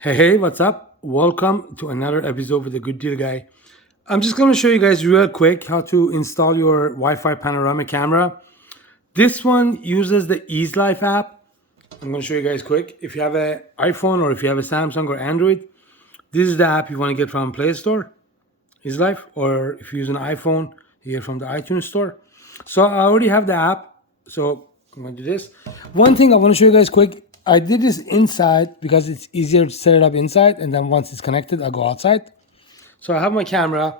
Hey, what's up? Welcome to another episode with the Good Deal Guy. I'm just going to show you guys real quick how to install your Wi-Fi panorama camera. This one uses the EaseLife app. I'm going to show you guys quick. If you have an iPhone or if you have a Samsung or Android, this is the app you want to get from Play Store, EaseLife, or if you use an iPhone, you get from the iTunes Store. So I already have the app. So I'm going to do this. One thing I want to show you guys quick. I did this inside because it's easier to set it up inside, and then once it's connected, I go outside. So I have my camera.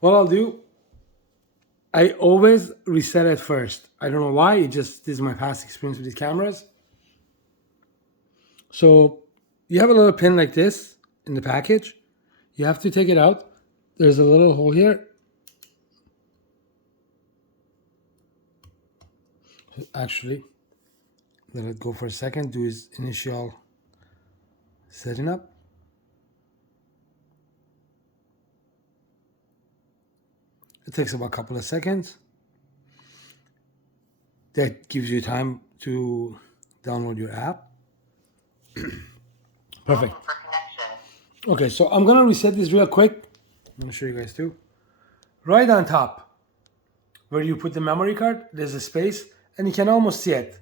What I'll do, I always reset it first. I don't know why. This is my past experience with these cameras. So you have a little pin like this in the package. You have to take it out. There's a little hole here. Actually, let it go for a second. Do his initial setting up. It takes about a couple of seconds. That gives you time to download your app. Perfect. Okay, so I'm gonna reset this real quick. I'm gonna show you guys too. Right on top, where you put the memory card, there's a space, and you can almost see it.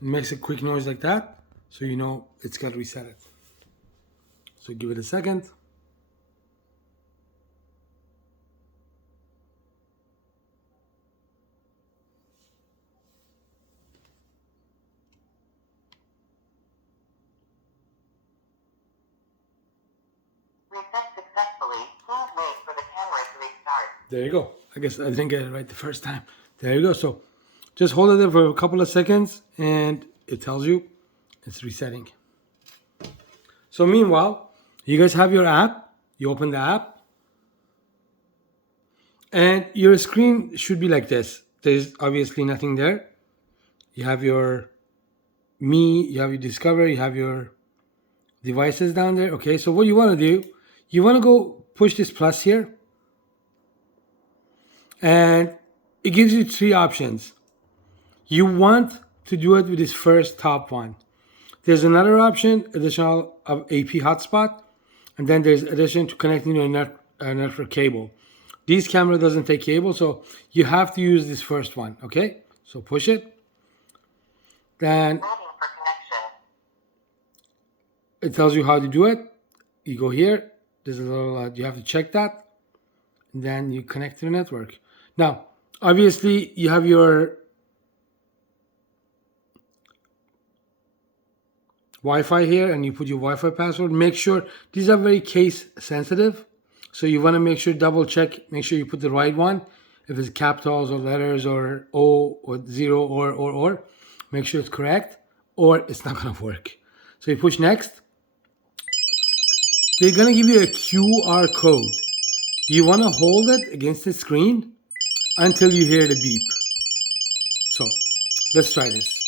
It makes a quick noise like that, so you know it's got to reset it. So give it a second. Reset successfully. Please wait for the camera to restart. There you go. I guess I didn't get it right the first time. There you go. So just hold it there for a couple of seconds and it tells you it's resetting. So meanwhile, you guys have your app. You open the app and your screen should be like this. There's obviously nothing there. You have your me, you have your Discover, you have your devices down there. Okay, so what you want to do, you want to go push this plus here, and it gives you three options. You want to do it with this first top one. There's another option, additional of AP hotspot, and then there's addition to connecting to a network cable. This camera doesn't take cable, so you have to use this first one. Okay, so push it. Then Waiting for connection. it tells you how to do it. You go here. There's a little. You have to check that, and then you connect to the network. Now, obviously, you have your Wi-Fi here, and you put your Wi-Fi password. Make sure these are very case sensitive, so you want to make sure double check. Make sure you put the right one. If it's capitals or letters or O or zero or, make sure it's correct, or it's not gonna work. So you push next. They're gonna give you a QR code. You wanna hold it against the screen until you hear the beep. So let's try this.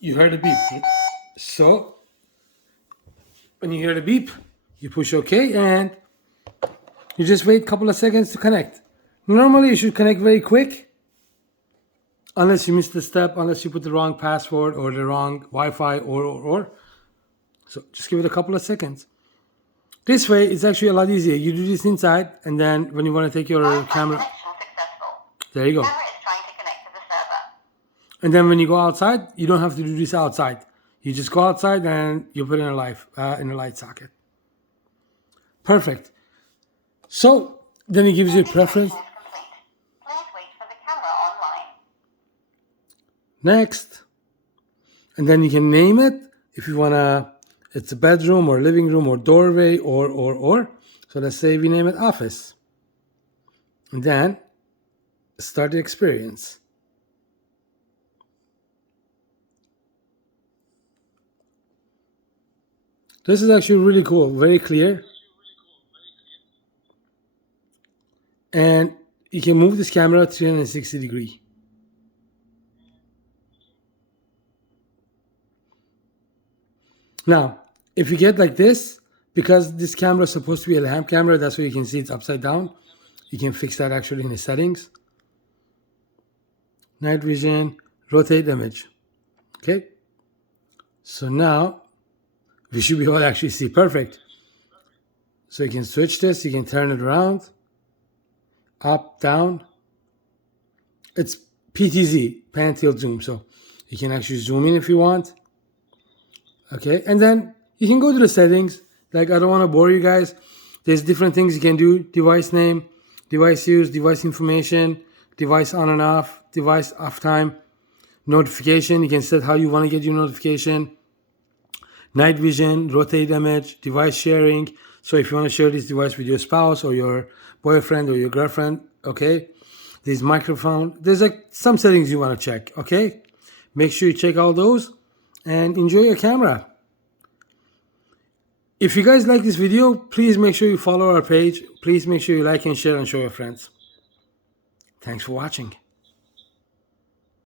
You heard the beep. So when you hear the beep, you push OK and you just wait a couple of seconds to connect. Normally you should connect very quick, unless you miss the step, unless you put the wrong password or the wrong Wi-Fi or. So just give it a couple of seconds. This way, it's actually a lot easier. You do this inside, and then when you want to take your camera, Connection successful. there you go. Camera is trying to connect to the server. And then when you go outside, you don't have to do this outside. You just go outside and you put it in a light socket. Perfect. So then it gives you a preference. Configuration is complete. Please wait for the camera online. Next. And then you can name it if you want to, it's a bedroom or living room or doorway or. So let's say we name it office. And then start the experience. This is actually really cool, very clear. And you can move this camera 360 degree. Now, if you get like this, because this camera is supposed to be a lamp camera, that's why you can see it's upside down. You can fix that actually in the settings. Night vision, rotate image. Okay. So now we should be able to actually see perfect. So you can switch this, you can turn it around, up, down. It's PTZ, pan tilt zoom. So you can actually zoom in if you want. Okay, and then you can go to the settings. Like, I don't want to bore you guys. There's different things you can do. Device name, device use, device information, device on and off, device off time, notification. You can set how you want to get your notification. Night vision, rotate image, device sharing. So if you want to share this device with your spouse or your boyfriend or your girlfriend, okay. There's microphone. There's like some settings you want to check, okay. Make sure you check all those and enjoy your camera. If you guys like this video, please make sure you follow our page. Please make sure you like and share and show your friends. Thanks for watching.